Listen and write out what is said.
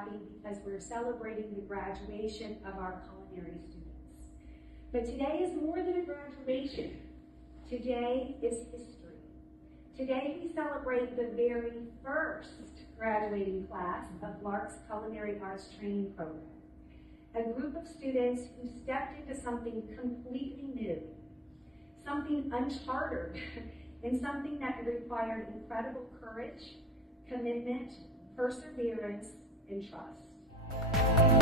happy because we're celebrating the graduation of our culinary students. But today is more than a graduation. Today is history. Today we celebrate the very first graduating class of Lark's Culinary Arts Training Program. A group of students who stepped into something completely new, something uncharted, and something that required incredible courage, commitment, perseverance, and trust.